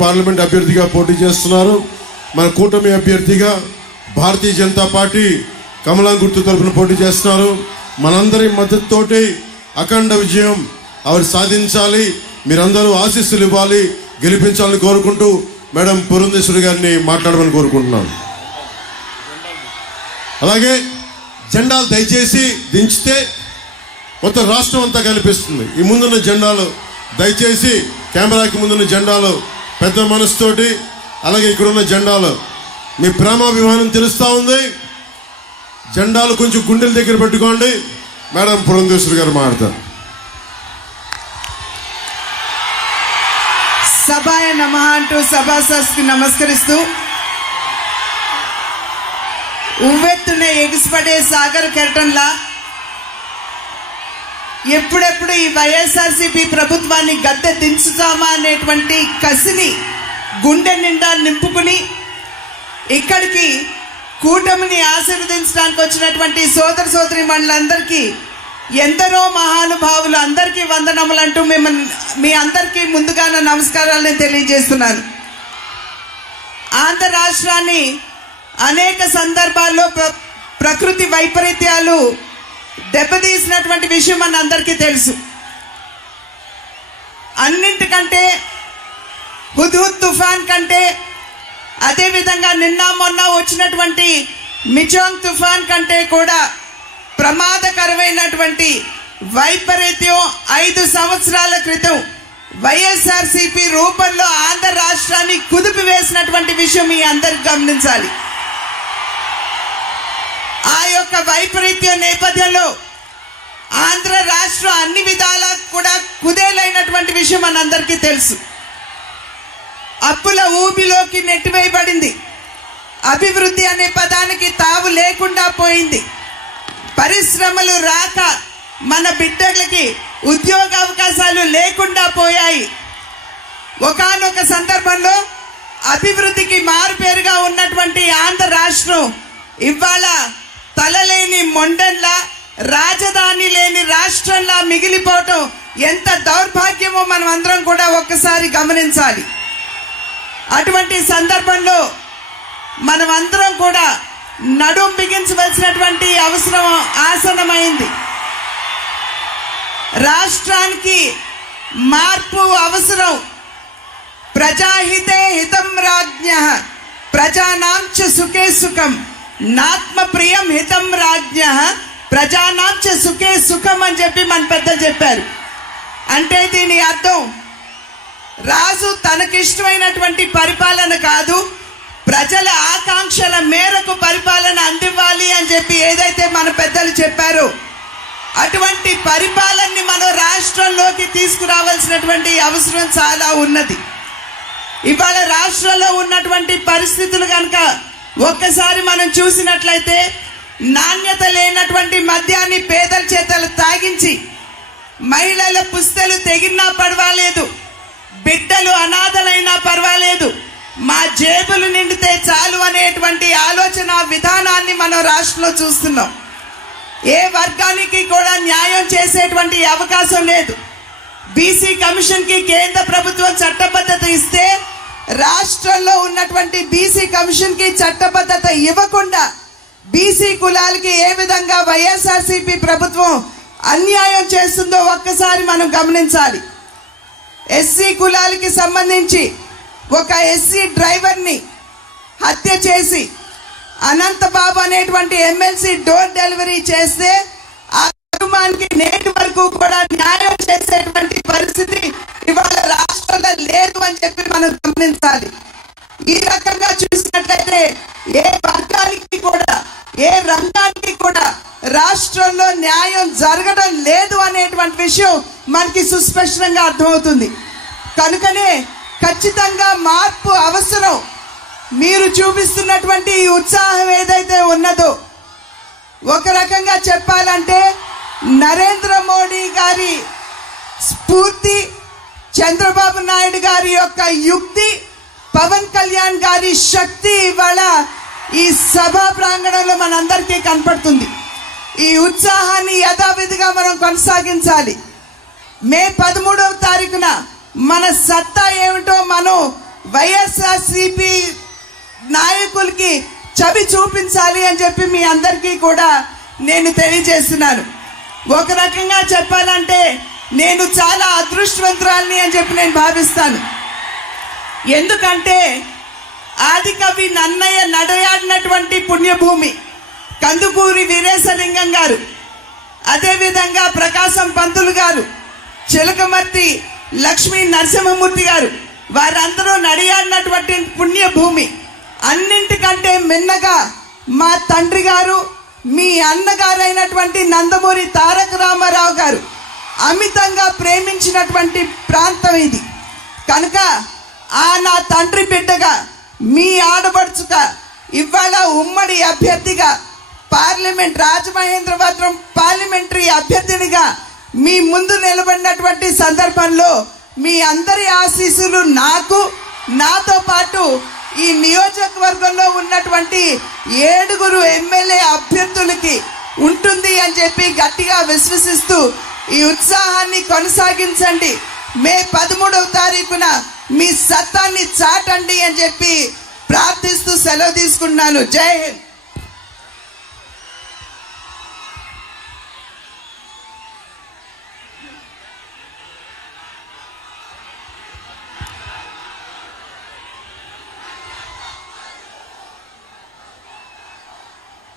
Parliament అభ్యర్థిగా పోటీ చేస్తున్నారు. మన కూటమి అభ్యర్థిగా భారతీయ జనతా పార్టీ కమలం గుర్తు తరఫున పోటీ చేస్తున్నారు. మనందరి మద్దతుతోటి అఖండ విజయం ఆవిడ సాధించాలి. మీరందరూ ఆశీస్సులు ఇవ్వాలి, గెలిపించాలని కోరుకుంటూ మేడం పురంధేశ్వరి గారిని మాట్లాడమని కోరుకుంటున్నాను. అలాగే జెండాలు దయచేసి దించితే మొత్తం రాష్ట్రం అంతా కనిపిస్తుంది. ఈ ముందున్న జెండాలు దయచేసి కెమెరాకి ముందున్న జెండాలు పెద్ద మనసుతోటి, అలాగే ఇక్కడున్న జెండాలు మీ ప్రేమాభిమానం తెలుస్తూ ఉంది. జెండాలు కొంచెం గుండెల దగ్గర పెట్టుకోండి. మేడం పురంధేశ్వరి గారు మాట్లాడతారు. సభాయ నమః అంటూ సభాసస్కి నమస్కరిస్తూ, ఉవ్వెత్తున ఎగిసిపడే సాగర కెరటంలా ఎప్పుడెప్పుడు ఈ వైఎస్ఆర్సీపీ ప్రభుత్వాన్ని గద్దె దించుతామా అనేటువంటి కసిని గుండె నిండా నింపుకుని ఇక్కడికి కూటమిని ఆశీర్వదించడానికి వచ్చినటువంటి సోదర సోదరి మండలందరికీ, ఎందరో మహానుభావులు అందరికీ వందనములు అంటూ మీ అందరికీ ముందుగానే నమస్కారాలను తెలియజేస్తున్నాను. ఆంధ్ర రాష్ట్రాన్ని అనేక సందర్భాల్లో ప్రకృతి వైపరీత్యాలు దెబ్బతీసినటువంటి విషయం మన అందరికీ తెలుసు. అన్నింటికంటే హుద్హుద్ తుఫాన్ కంటే, అదేవిధంగా నిన్న మొన్న వచ్చినటువంటి మిజోంగ్ తుఫాన్ కంటే కూడా ప్రమాదకరమైనటువంటి వైపరీత్యం 5 సంవత్సరాల క్రితం వైఎస్ఆర్సీపీ రూపంలో ఆంధ్ర రాష్ట్రాన్ని కుదిపి వేసినటువంటి విషయం మీ అందరికి గమనించాలి. ఆ యొక్క వైపరీత్యం నేపథ్యంలో ఆంధ్ర రాష్ట్రం అన్ని విధాలా కూడా కుదేలైనటువంటి విషయం మనందరికీ తెలుసు. అప్పుల ఊబిలోకి నెట్టివేయబడింది. అభివృద్ధి అనే పదానికి తావు లేకుండా పోయింది. పరిశ్రమలు రాక మన బిడ్డలకి ఉద్యోగ అవకాశాలు లేకుండా పోయాయి. ఒకానొక సందర్భంలో అభివృద్ధికి మారుపేరుగా ఉన్నటువంటి ఆంధ్ర రాష్ట్రం ఇవాళ తలలేని మొండన్లా, రాజధాని లేని రాష్ట్రంలా మిగిలిపోవటం ఎంత దౌర్భాగ్యమో మనం అందరం కూడా ఒక్కసారి గమనించాలి. అటువంటి సందర్భంలో మనం అందరం కూడా నడుం బిగించవలసినటువంటి అవసరం ఆసన్నమైంది. రాష్ట్రానికి మార్పు అవసరం. ప్రజాహితే హితం రాజ్ఞః ప్రజానాం చ సుఖే సుఖం నాత్మ ప్రియం హితం రాజ్ఞః ప్రజానాం చ సుఖే సుఖం అని చెప్పి మన పెద్దలు చెప్పారు. అంటే దీని అర్థం, రాజు తనకిష్టమైనటువంటి పరిపాలన కాదు, ప్రజల ఆకాంక్షల మేరకు పరిపాలన అందివ్వాలి అని చెప్పి ఏదైతే మన పెద్దలు చెప్పారో అటువంటి పరిపాలనని మనం రాష్ట్రంలోకి తీసుకురావాల్సినటువంటి అవసరం చాలా ఉన్నది. ఇవాళ రాష్ట్రంలో ఉన్నటువంటి పరిస్థితులు కనుక ఒక్కసారి మనం చూసినట్లయితే, నాణ్యత లేనటువంటి మద్యాన్ని పేదల చేతలు తాగించి మహిళల పుస్తలు తెగినా పర్వాలేదు, బిడ్డలు అనాథలైనా పర్వాలేదు, మా జేబులు నిండితే చాలు అనేటువంటి ఆలోచన విధానాన్ని మనం రాష్ట్రంలో చూస్తున్నాం. ఏ వర్గానికి కూడా న్యాయం చేసేటువంటి అవకాశం లేదు. బీసీ కమిషన్కి కేంద్ర ప్రభుత్వం చట్టబద్ధత ఇస్తే, రాష్ట్రంలో ఉన్నటువంటి బీసీ కమిషన్కి చట్టబద్ధత ఇవ్వకుండా బీసీ కులాలకి ఏ విధంగా వైఎస్ఆర్సీపీ ప్రభుత్వం అన్యాయం చేస్తుందో ఒక్కసారి మనం గమనించాలి. ఎస్సీ కులాలకి సంబంధించి ఒక ఎస్సీ డ్రైవర్ని హత్య చేసి అనంతబాబు అనేటువంటి ఎమ్మెల్సీ డోర్ డెలివరీ చేస్తే ఆ కుటుంబానికి నేటి వరకు కూడా న్యాయం చేసేటువంటి పరిస్థితి ఇవాళ రాష్ట్రంలో లేదు అని చెప్పి మనం గమనించాలి. ఈ రకంగా చూసినట్లయితే ఏ వర్గానికి కూడా, ఏ రంగానికి కూడా రాష్ట్రంలో న్యాయం జరగడం లేదు అనేటువంటి విషయం మనకి సుస్పష్టంగా అర్థమవుతుంది. కనుకనే ఖచ్చితంగా మార్పు అవసరం. మీరు చూపిస్తున్నటువంటి ఈ ఉత్సాహం ఏదైతే ఉన్నదో, ఒక రకంగా చెప్పాలంటే నరేంద్ర మోడీ గారి స్ఫూర్తి, చంద్రబాబు నాయుడు గారి యొక్క యుక్తి, పవన్ కళ్యాణ్ గారి శక్తి ఇవాళ ఈ సభా ప్రాంగణంలో మనందరికీ కనపడుతుంది. ఈ ఉత్సాహాన్ని యథావిధిగా మనం కొనసాగించాలి. మే 13వ తారీఖున మన సత్తా ఏమిటో మనం వైఎస్ఆర్సీపీ నాయకులకి చవి చూపించాలి అని చెప్పి మీ అందరికీ కూడా నేను తెలియజేస్తున్నాను. ఒక రకంగా చెప్పాలంటే నేను చాలా అదృష్టవంతురాలిని అని చెప్పి నేను భావిస్తాను. ఎందుకంటే ఆదికవి నన్నయ్య నడయాడినటువంటి పుణ్యభూమి కందుకూరి వీరేశలింగం గారు, అదేవిధంగా ప్రకాశం పంతులు గారు, చిలకమర్తి లక్ష్మీ నరసింహమూర్తి గారు, వారందరూ నడియాడినటువంటి పుణ్యభూమి. అన్నింటికంటే మిన్నగా మా తండ్రి గారు, మీ అన్నగారైనటువంటి నందమూరి తారక రామారావు గారు అమితంగా ప్రేమించినటువంటి ప్రాంతం ఇది. కనుక నా తండ్రి బిడ్డగా, మీ ఆడపడుచుగా, ఇవాళ ఉమ్మడి అభ్యర్థిగా పార్లమెంట్ రాజమహేంద్రవరం పార్లమెంటరీ అభ్యర్థినిగా మీ ముందు నిలబడినటువంటి సందర్భంలో మీ అందరి ఆశీస్సులు నాకు, నాతో పాటు ఈ నియోజకవర్గంలో ఉన్నటువంటి 7 ఎమ్మెల్యే అభ్యర్థులకి ఉంటుంది అని చెప్పి గట్టిగా విశ్వసిస్తూ ఈ ఉత్సాహాన్ని కొనసాగించండి. మే 13వ తారీఖున మీ సత్తాన్ని చాటండి అని చెప్పి ప్రార్థిస్తూ సెలవు తీసుకున్నాను. జై హింద్.